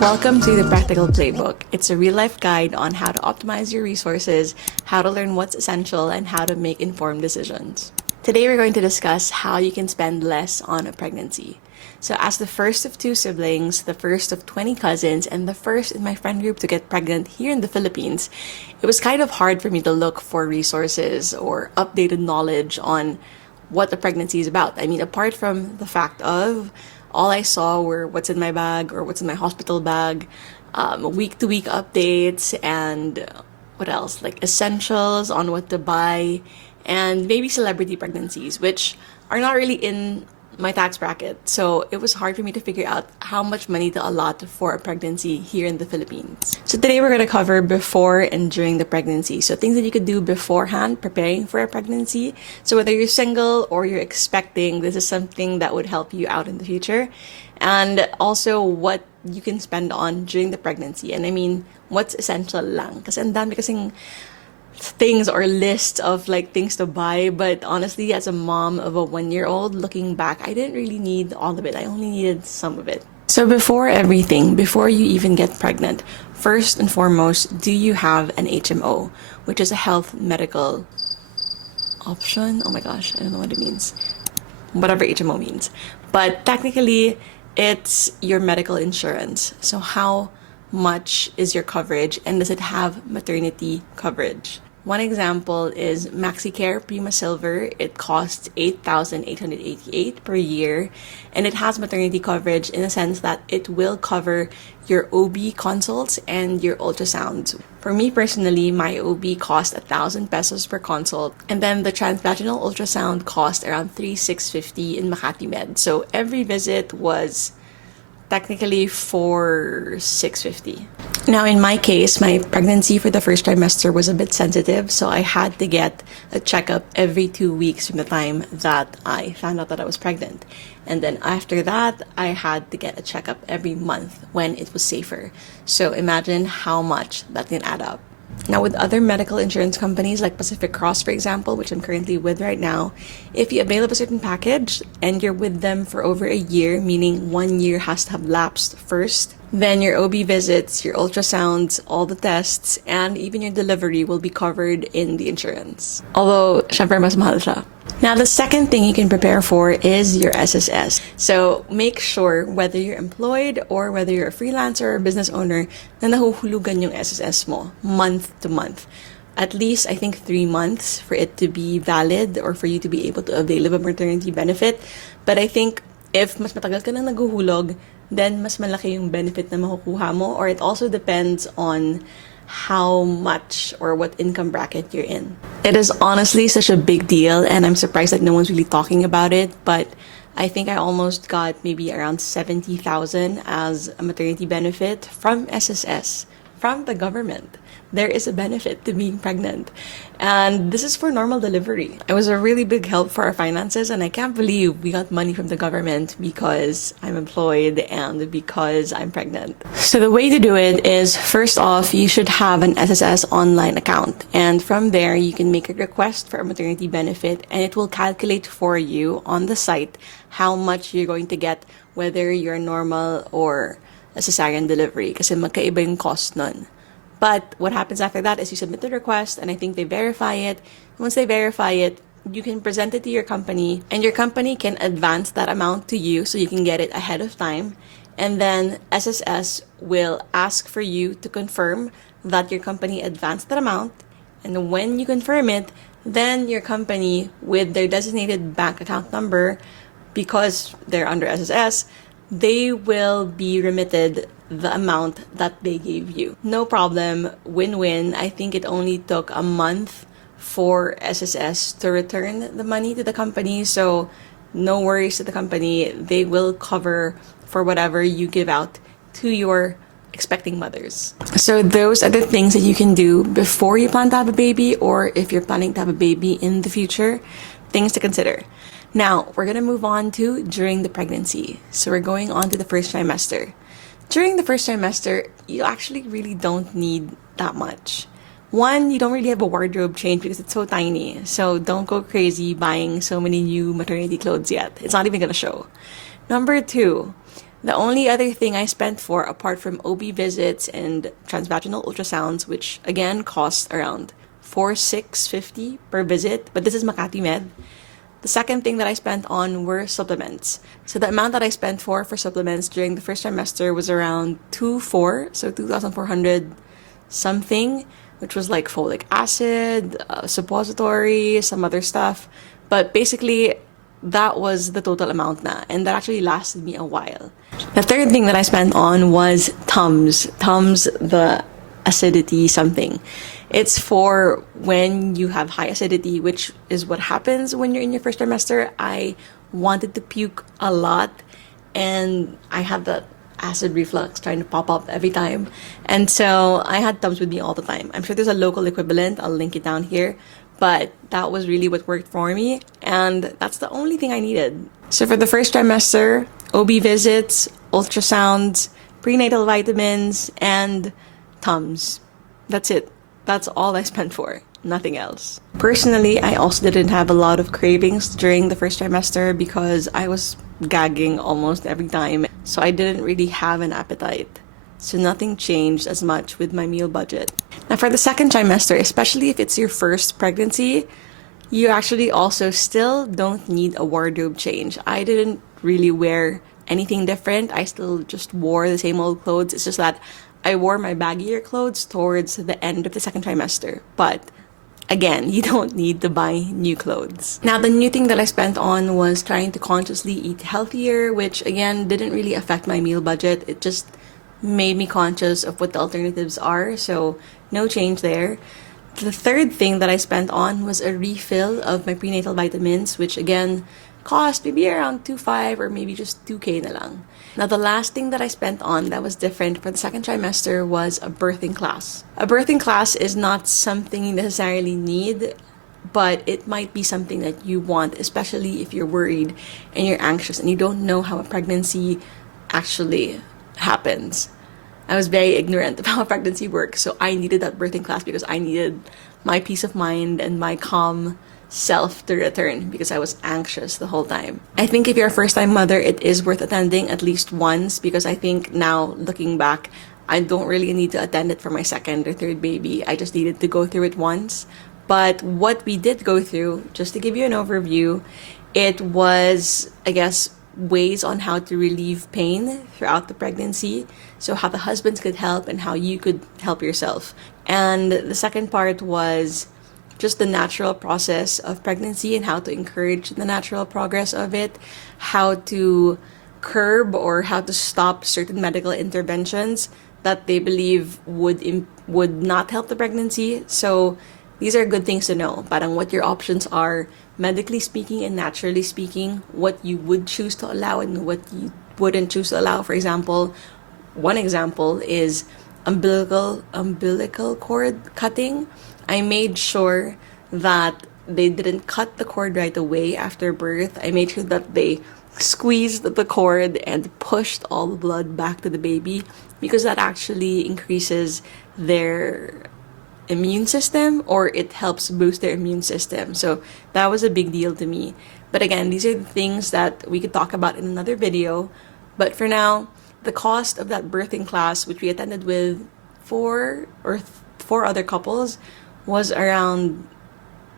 Welcome to the Practical Playbook. It's a real-life guide on how to optimize your resources, how to learn what's essential, and how to make informed decisions. Today we're going to discuss how you can spend less on a pregnancy. So as the first of 2 siblings, the first of 20 cousins, and the first in my friend group to get pregnant here in the Philippines, it was kind of hard for me to look for resources or updated knowledge on what the pregnancy is about. I mean, apart from the fact of all I saw were what's in my bag or what's in my hospital bag, week-to-week updates, and what else? Like essentials on what to buy, and maybe celebrity pregnancies, which are not really in my tax bracket. So it was hard for me to figure out how much money to allot for a pregnancy here in the Philippines. So today we're going to cover before and during the pregnancy. So things that you could do beforehand, preparing for a pregnancy. So whether you're single or you're expecting, this is something that would help you out in the future. And also what you can spend on during the pregnancy. And I mean, what's essential lang. Kasi ang dami kasing things or list of like things to buy, but honestly, as a mom of a 1-year-old, looking back, I didn't really need all of it. I only needed some of it. So before everything, before you even get pregnant, first and foremost, do you have an HMO, which is a health medical option? Oh my gosh, I don't know what it means. Whatever HMO means. But technically, it's your medical insurance. So how much is your coverage, and does it have maternity coverage? One example is MaxiCare Prima Silver. It costs $8,888 per year, and it has maternity coverage in the sense that it will cover your OB consults and your ultrasounds. For me personally, my OB cost 1,000 pesos per consult, and then the transvaginal ultrasound cost around 3,650 in Makati Med. So every visit was technically for 650. Now in my case, my pregnancy for the first trimester was a bit sensitive, so I had to get a checkup every 2 weeks from the time that I found out that I was pregnant. And then after that, I had to get a checkup every month when it was safer. So imagine how much that can add up. Now with other medical insurance companies like Pacific Cross, for example, which I'm currently with right now, if you avail of a certain package and you're with them for over a year, meaning 1 year has to have lapsed first, then your OB visits, your ultrasounds, all the tests, and even your delivery will be covered in the insurance. Although, syempre mas mahal siya. Now, the second thing you can prepare for is your SSS. So, make sure whether you're employed or whether you're a freelancer or a business owner na nahuhulugan yung SSS mo month to month. At least, I think 3 months for it to be valid or for you to be able to avail of a maternity benefit. But I think if mas matagal ka nang naguhulog, then mas malaki yung benefit na makukuha mo, or it also depends on how much or what income bracket you're in. It is honestly such a big deal, and I'm surprised that no one's really talking about it, but I think I almost got maybe around 70,000 as a maternity benefit from SSS, from the government. There is a benefit to being pregnant. And this is for normal delivery. It was a really big help for our finances, and I can't believe we got money from the government because I'm employed and because I'm pregnant. So the way to do it is, first off, you should have an SSS online account. And from there, you can make a request for a maternity benefit, and it will calculate for you on the site how much you're going to get, whether you're normal or a cesarean delivery, kasi magkaiba yung cost nun. But what happens after that is you submit the request, and I think they verify it. Once they verify it, you can present it to your company, and your company can advance that amount to you so you can get it ahead of time. And then SSS will ask for you to confirm that your company advanced that amount. And when you confirm it, then your company, with their designated bank account number, because they're under SSS, they will be remitted the amount that they gave you. No problem, win-win. I think it only took a month for SSS to return the money to the company, so no worries to the company. They will cover for whatever you give out to your expecting mothers. So those are the things that you can do before you plan to have a baby, or if you're planning to have a baby in the future, things to consider. Now, we're going to move on to during the pregnancy. So we're going on to the first trimester. During the first trimester, you actually really don't need that much. One, you don't really have a wardrobe change because it's so tiny. So don't go crazy buying so many new maternity clothes yet. It's not even going to show. Number 2, The only other thing I spent for, apart from OB visits and transvaginal ultrasounds, which again cost around 4,650 per visit, but this is Makati Med. The second thing that I spent on were supplements. So the amount that I spent for supplements during the first trimester was around 2,400, so 2,400 something, which was like folic acid, suppository, some other stuff. But basically, that was the total amount na, and that actually lasted me a while. The third thing that I spent on was Tums. Tums, the acidity something. It's for when you have high acidity, which is what happens when you're in your first trimester. I wanted to puke a lot, and I had that acid reflux trying to pop up every time. And so I had Tums with me all the time. I'm sure there's a local equivalent. I'll link it down here. But that was really what worked for me, and that's the only thing I needed. So for the first trimester, OB visits, ultrasounds, prenatal vitamins, and Tums. That's it. That's all I spent for. Nothing else. Personally, I also didn't have a lot of cravings during the first trimester because I was gagging almost every time. So I didn't really have an appetite. So nothing changed as much with my meal budget. Now for the second trimester, especially if it's your first pregnancy, you actually also still don't need a wardrobe change. I didn't really wear anything different. I still just wore the same old clothes. It's just that I wore my baggier clothes towards the end of the second trimester. But again, you don't need to buy new clothes. Now, the new thing that I spent on was trying to consciously eat healthier, which again didn't really affect my meal budget. It just made me conscious of what the alternatives are, so no change there. The third thing that I spent on was a refill of my prenatal vitamins, which again cost maybe around 2,500 or maybe just 2K na lang. Now the last thing that I spent on that was different for the second trimester was a birthing class. A birthing class is not something you necessarily need, but it might be something that you want, especially if you're worried and you're anxious and you don't know how a pregnancy actually happens. I was very ignorant of how pregnancy works, so I needed that birthing class because I needed my peace of mind and my calm self to return because I was anxious the whole time. I think if you're a first-time mother, it is worth attending at least once because I think now, looking back, I don't really need to attend it for my second or third baby. I just needed to go through it once. But what we did go through, just to give you an overview, it was, I guess, ways on how to relieve pain throughout the pregnancy. So how the husbands could help and how you could help yourself. And the second part was just the natural process of pregnancy and how to encourage the natural progress of it, how to curb or how to stop certain medical interventions that they believe would not help the pregnancy. So these are good things to know. Parang what your options are, medically speaking and naturally speaking, what you would choose to allow and what you wouldn't choose to allow. For example, one example is umbilical cord cutting. I made sure that they didn't cut the cord right away after birth. I made sure that they squeezed the cord and pushed all the blood back to the baby because that actually increases their immune system, or it helps boost their immune system. So that was a big deal to me. But again, these are the things that we could talk about in another video. But for now, the cost of that birthing class, which we attended with four other couples, was around,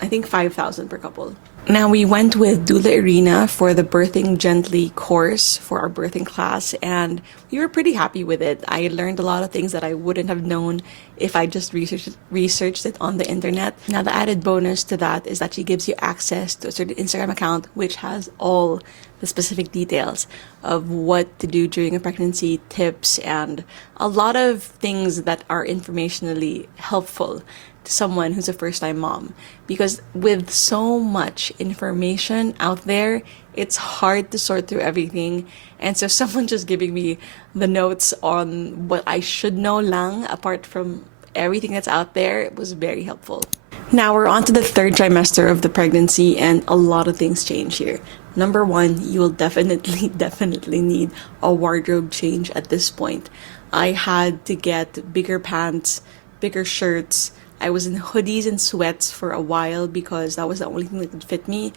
I think, 5,000 per couple. Now, we went with Doula Irina for the Birthing Gently course for our birthing class, and we were pretty happy with it. I learned a lot of things that I wouldn't have known if I just researched it on the internet. Now, the added bonus to that is that she gives you access to a certain Instagram account which has all the specific details of what to do during a pregnancy, tips, and a lot of things that are informationally helpful to someone who's a first-time mom. Because with so much information out there, it's hard to sort through everything. And so someone just giving me the notes on what I should know lang, apart from everything that's out there, it was very helpful. Now we're on to the third trimester of the pregnancy, and a lot of things change here. Number one, you will definitely need a wardrobe change at this point. I had to get bigger pants, bigger shirts. I was in hoodies and sweats for a while because that was the only thing that could fit me.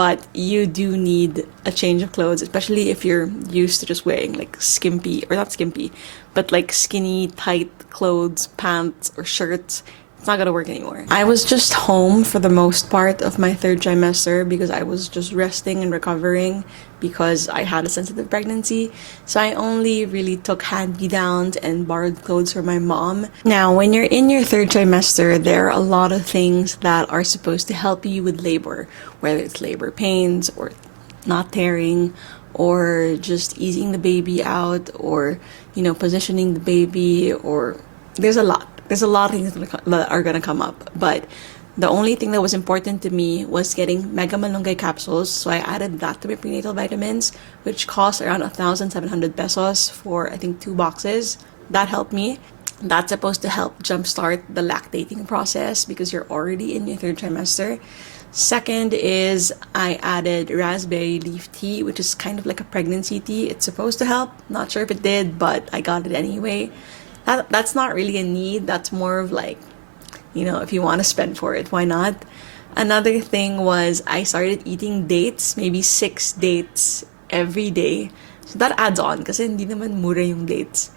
but you do need a change of clothes, especially if you're used to just wearing like skimpy, or not skimpy, but like skinny, tight clothes, pants, or shirts. It's not gonna work anymore. I was just home for the most part of my third trimester because I was just resting and recovering because I had a sensitive pregnancy. So I only really took hand-me-downs and borrowed clothes from my mom. Now, when you're in your third trimester, there are a lot of things that are supposed to help you with labor, whether it's labor pains or not tearing, or just easing the baby out, or, you know, positioning the baby, or there's a lot of things that are gonna come up. But the only thing that was important to me was getting Mega Malunggay capsules, so I added that to my prenatal vitamins, which cost around 1,700 pesos for, I think, 2 boxes. That helped me. That's supposed to help jumpstart the lactating process because you're already in your third trimester. Second is I added raspberry leaf tea, which is kind of like a pregnancy tea. It's supposed to help. Not sure if it did, but I got it anyway. That's not really a need. That's more of like, you know, if you want to spend for it, why not? Another thing was I started eating dates, maybe 6 dates every day. So that adds on kasi hindi naman mura yung dates.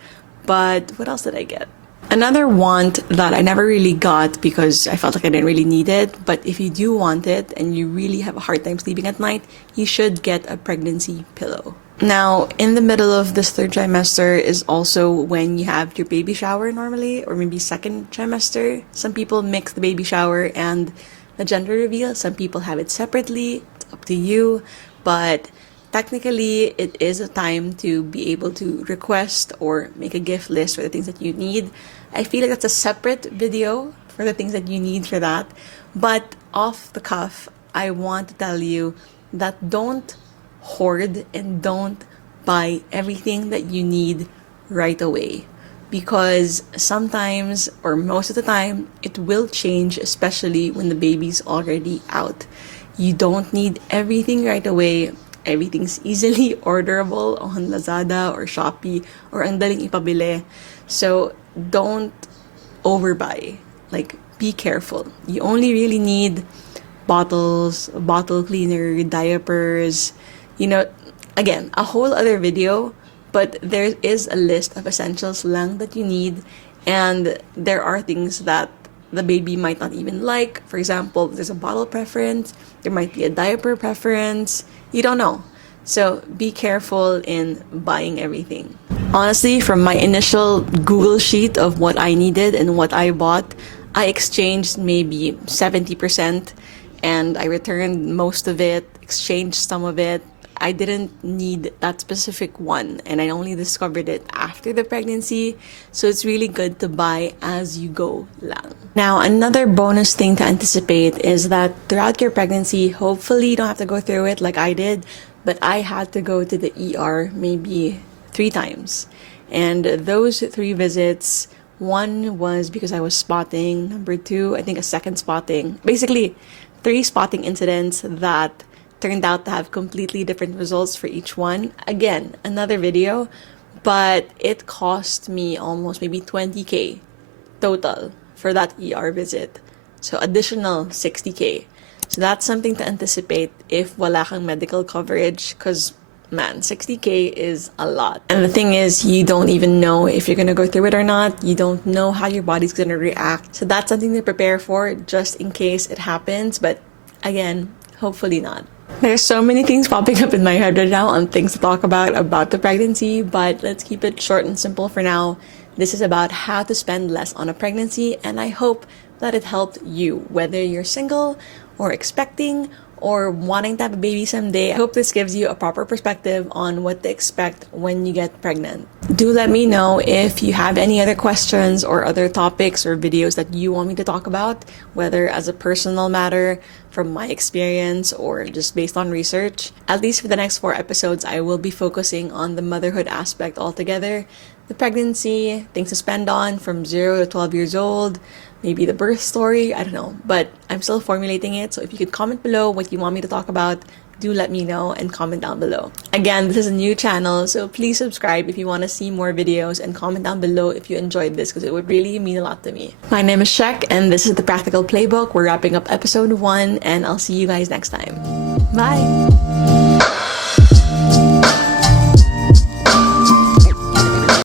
But what else did I get? Another want that I never really got because I felt like I didn't really need it, but if you do want it and you really have a hard time sleeping at night, you should get a pregnancy pillow. Now, in the middle of this third trimester is also when you have your baby shower normally, or maybe second trimester. Some people mix the baby shower and the gender reveal. Some people have it separately. It's up to you. But technically, it is a time to be able to request or make a gift list for the things that you need. I feel like that's a separate video for the things that you need for that. But off the cuff, I want to tell you that don't hoard and don't buy everything that you need right away, because sometimes, or most of the time, it will change, especially when the baby's already out. You don't need everything right away. Everything's easily orderable on Lazada or Shopee, or ang daling ipabili. So don't overbuy. Like, be careful. You only really need bottles, bottle cleaner, diapers, you know, again, a whole other video, but there is a list of essentials lang that you need, and there are things that the baby might not even like. For example, there's a bottle preference, there might be a diaper preference, you don't know. So be careful in buying everything. Honestly, from my initial Google sheet of what I needed and what I bought, I exchanged maybe 70%, and I returned most of it, exchanged some of it. I didn't need that specific one, and I only discovered it after the pregnancy, so it's really good to buy as you go lang. Now, another bonus thing to anticipate is that throughout your pregnancy, hopefully you don't have to go through it like I did, but I had to go to the ER maybe 3 times. And those 3 visits, one was because I was spotting, number 2, I think a second spotting. Basically, 3 spotting incidents that turned out to have completely different results for each one. Again, another video, but it cost me almost maybe 20K total for that ER visit. So additional 60K. So that's something to anticipate if wala kang medical coverage, because man, 60K is a lot. And the thing is, you don't even know if you're gonna go through it or not. You don't know how your body's gonna react. So that's something to prepare for just in case it happens. But again, hopefully not. There's so many things popping up in my head right now on things to talk about the pregnancy, but let's keep it short and simple for now. This is about how to spend less on a pregnancy, and I hope that it helped you, whether you're single or expecting or wanting to have a baby someday. I hope this gives you a proper perspective on what to expect when you get pregnant. Do let me know if you have any other questions or other topics or videos that you want me to talk about, whether as a personal matter, from my experience, or just based on research. At least for the next 4 episodes, I will be focusing on the motherhood aspect altogether. The pregnancy, things to spend on from 0 to 12 years old, maybe the birth story, I don't know. But I'm still formulating it, so if you could comment below what you want me to talk about, do let me know and comment down below. Again, this is a new channel, so please subscribe if you want to see more videos, and comment down below if you enjoyed this, because it would really mean a lot to me. My name is Shek, and this is the Practical Playbook. We're wrapping up episode 1, and I'll see you guys next time. Bye!